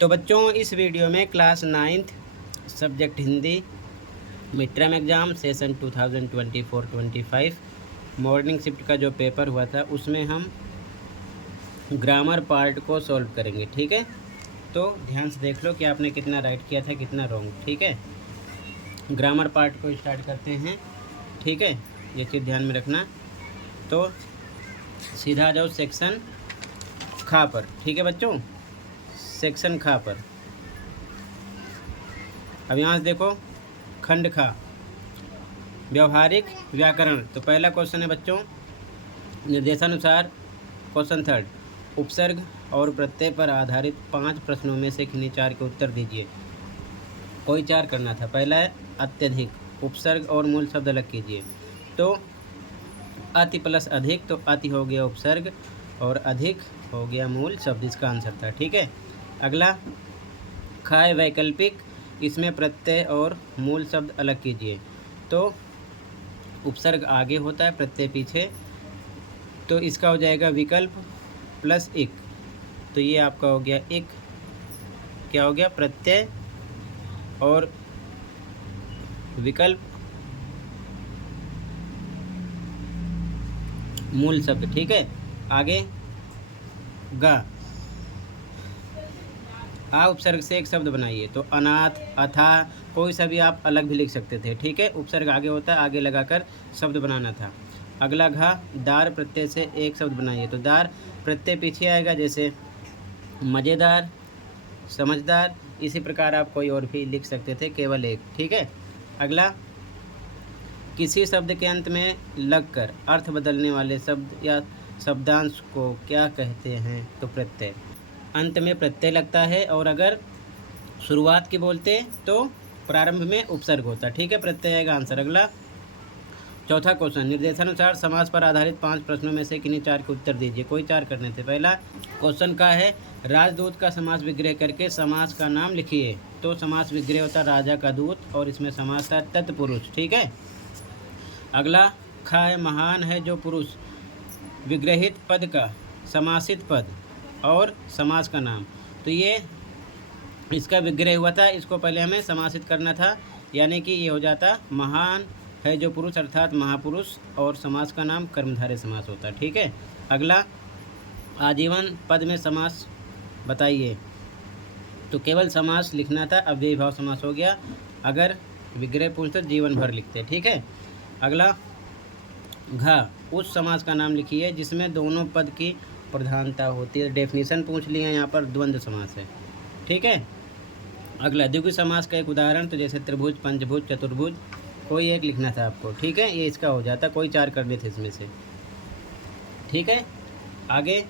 तो बच्चों इस वीडियो में class 9th subject Hindi mid term exam session 2024-25 morning shift का जो पेपर हुआ था उसमें हम ग्रामर पार्ट को सॉल्व करेंगे। ठीक है, तो ध्यान से देख लो कि आपने कितना राइट किया था कितना रॉन्ग। ठीक है, ग्रामर पार्ट को स्टार्ट करते हैं। ठीक है, ये चीज़ ध्यान में रखना। तो सीधा आ जाओ सेक्शन खा पर। ठीक है बच्चों, सेक्शन खा पर। अब यहाँ से देखो खंड खा व्यवहारिक व्याकरण। तो पहला क्वेश्चन है बच्चों निर्देशानुसार। क्वेश्चन थर्ड, उपसर्ग और प्रत्यय पर आधारित 5 प्रश्नों में से किन्हीं 4 के उत्तर दीजिए। कोई 4 करना था। पहला है अत्यधिक, उपसर्ग और मूल शब्द अलग कीजिए। तो अति प्लस अधिक, तो अति हो गया उपसर्ग और अधिक हो गया मूल शब्द, इसका आंसर था। ठीक है, अगला खाए वैकल्पिक, इसमें प्रत्यय और मूल शब्द अलग कीजिए। तो उपसर्ग आगे होता है प्रत्यय पीछे, तो इसका हो जाएगा विकल्प प्लस इक। तो ये आपका हो गया इक, क्या हो गया प्रत्यय और विकल्प मूल शब्द। ठीक है, आगे गा आ उपसर्ग से एक शब्द बनाइए। तो अनाथ, अथा, कोई सा भी आप अलग भी लिख सकते थे। ठीक है, उपसर्ग आगे होता है, आगे लगाकर शब्द बनाना था। अगला घा दार प्रत्यय से एक शब्द बनाइए। तो दार प्रत्यय पीछे आएगा, जैसे मज़ेदार, समझदार। इसी प्रकार आप कोई और भी लिख सकते थे, केवल एक। ठीक है, अगला किसी शब्द के अंत में लगकर अर्थ बदलने वाले शब्द या शब्दांश को क्या कहते हैं। तो प्रत्यय, अंत में प्रत्यय लगता है, और अगर शुरुआत की बोलते तो प्रारंभ में उपसर्ग होता। ठीक है, प्रत्यय आएगा आंसर। अगला चौथा क्वेश्चन निर्देशानुसार समास पर आधारित 5 प्रश्नों में से किन्हीं 4 के उत्तर दीजिए। कोई 4 करने थे। पहला क्वेश्चन का है राजदूत का समास विग्रह करके समास का नाम लिखिए। तो समास विग्रह होता राजा का दूत, और इसमें समास था तत्पुरुष। ठीक है, अगला खा है महान है जो पुरुष विग्रहित पद का समासित पद और समास का नाम। तो ये इसका विग्रह हुआ था, इसको पहले हमें समासित करना था, यानी कि ये हो जाता महान है जो पुरुष अर्थात महापुरुष, और समास का नाम कर्मधारय समास होता। ठीक है, अगला आजीवन पद में समास बताइए। तो केवल समास लिखना था, अव्ययी भाव समास हो गया। अगर विग्रह पूछते जीवन भर लिखते। ठीक है, अगला घा उस समास का नाम लिखिए जिसमें दोनों पद की प्रधानता होती है। डेफिनेशन पूछ लिए, यहाँ पर द्वंद्व समास है। ठीक है, अगला द्विगु समास का एक उदाहरण, तो जैसे त्रिभुज, पंचभुज, चतुर्भुज, कोई एक लिखना था आपको। ठीक है, ये इसका हो जाता, कोई 4 करने थे इसमें से। ठीक है, आगे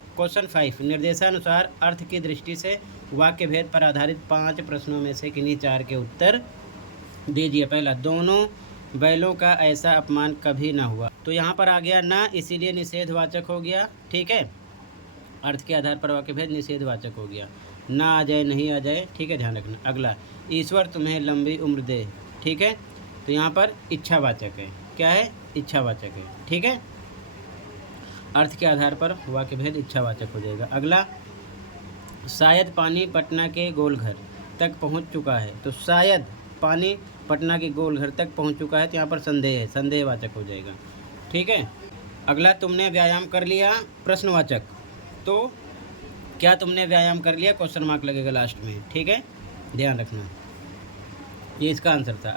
क्वेश्चन 5 निर्देशानुसार अर्थ की दृष्टि से वाक्य भेद पर आधारित 5 प्रश्नों में से किन्हीं 4 के उत्तर दीजिए। पहला दोनों बैलों का ऐसा अपमान कभी ना हुआ। तो यहाँ पर आ गया ना, इसीलिए निषेधवाचक हो गया। ठीक है, अर्थ के आधार पर वाक्य भेद निषेधवाचक हो गया। ना आ जाए, नहीं आ जाए। ठीक है, ध्यान रखना। अगला ईश्वर तुम्हें लंबी उम्र दे। ठीक है, तो यहाँ पर इच्छावाचक है। क्या है, इच्छावाचक है। ठीक है, अर्थ के आधार पर वाक्य भेद इच्छावाचक हो जाएगा। अगला शायद पानी पटना के गोलघर तक पहुँच चुका है। तो शायद पानी पटना के गोलघर तक पहुँच चुका है, तो यहाँ पर संदेह है, संदेहवाचक हो जाएगा। ठीक है, अगला तुमने व्यायाम कर लिया प्रश्नवाचक। तो क्या तुमने व्यायाम कर लिया, क्वेश्चन मार्क लगेगा लास्ट में। ठीक है, ध्यान रखना, ये इसका आंसर था।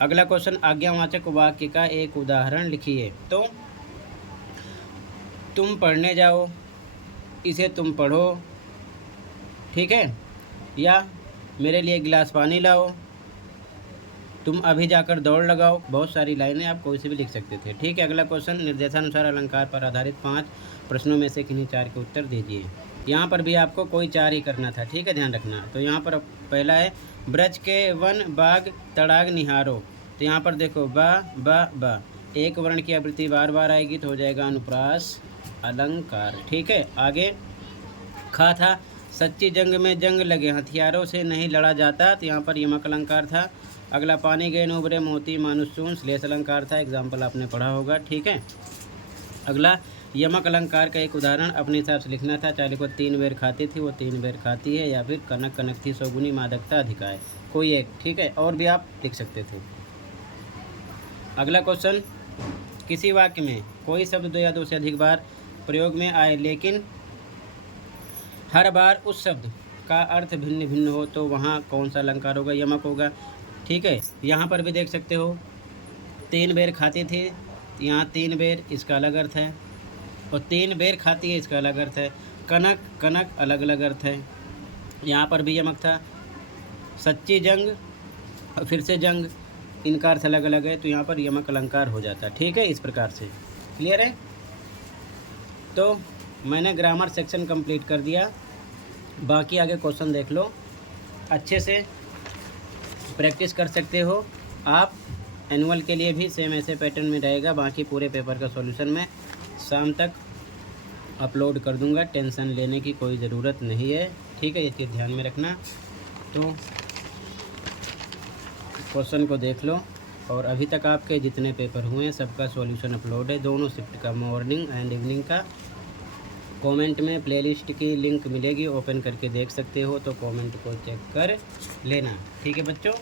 अगला क्वेश्चन आज्ञावाचक वाक्य का एक उदाहरण लिखिए। तो तुम पढ़ने जाओ, इसे तुम पढ़ो। ठीक है, या मेरे लिए गिलास पानी लाओ, तुम अभी जाकर दौड़ लगाओ। बहुत सारी लाइनें आप कोई से भी लिख सकते थे। ठीक है, अगला क्वेश्चन निर्देशानुसार अलंकार पर आधारित 5 प्रश्नों में से किन्हीं 4 के उत्तर दीजिए। यहाँ पर भी आपको कोई 4 ही करना था। ठीक है, ध्यान रखना। तो यहाँ पर पहला है ब्रज के वन बाग तड़ाग निहारो। तो यहाँ पर देखो बा एक वर्ण की आवृत्ति बार बार आएगी, तो हो जाएगा अनुप्रास अलंकार। ठीक है, आगे खा था सच्ची जंग में जंग लगे, हथियारों से नहीं लड़ा जाता, तो यहाँ पर यमक अलंकार था। अगला पानी गए न उभरे मोती मानुष चून, श्लेष अलंकार था, एग्जाम्पल आपने पढ़ा होगा, ठीक है। अगला यमक अलंकार का एक उदाहरण अपने हिसाब से लिखना था, चाहे को 3 बेर खाती थी वो 3 बेर खाती है, या फिर कनक कनक थी सौगुनी मादकता अधिकाय, कोई एक, ठीक है। और भी आप लिख सकते थे। अगला क्वेश्चन, किसी वाक्य में कोई शब्द 2 या 2 से अधिक बार प्रयोग में आए लेकिन हर बार उस शब्द का अर्थ भिन्न भिन्न हो, तो वहाँ कौन सा अलंकार होगा? यमक होगा, ठीक है। यहाँ पर भी देख सकते हो 3 बेर खाती थी, यहाँ 3 बेर इसका अलग अर्थ है, और 3 बेर खाती है इसका अलग अर्थ है। कनक कनक अलग अलग अर्थ है। यहाँ पर भी यमक था। सच्ची जंग और फिर से जंग, इनका अर्थ अलग अलग है, तो यहाँ पर यमक अलंकार हो जाता है, ठीक है। इस प्रकार से क्लियर है। तो मैंने ग्रामर सेक्शन कंप्लीट कर दिया, बाकी आगे क्वेश्चन देख लो, अच्छे से प्रैक्टिस कर सकते हो आप। एनुअल के लिए भी सेम ऐसे पैटर्न में रहेगा, बाकी पूरे पेपर का सॉल्यूशन मैं शाम तक अपलोड कर दूंगा, टेंशन लेने की कोई ज़रूरत नहीं है, ठीक है। ये चीज़ ध्यान में रखना। तो क्वेश्चन को देख लो, और अभी तक आपके जितने पेपर हुए हैं सबका सॉल्यूशन अपलोड है, दोनों शिफ्ट का, मॉर्निंग एंड इवनिंग का। कमेंट में प्लेलिस्ट की लिंक मिलेगी, ओपन करके देख सकते हो, तो कमेंट को चेक कर लेना, ठीक है बच्चों।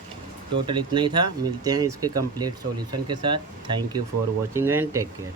टोटल इतना ही था, मिलते हैं इसके कंप्लीट सॉल्यूशन के साथ। Thank you for watching and take care.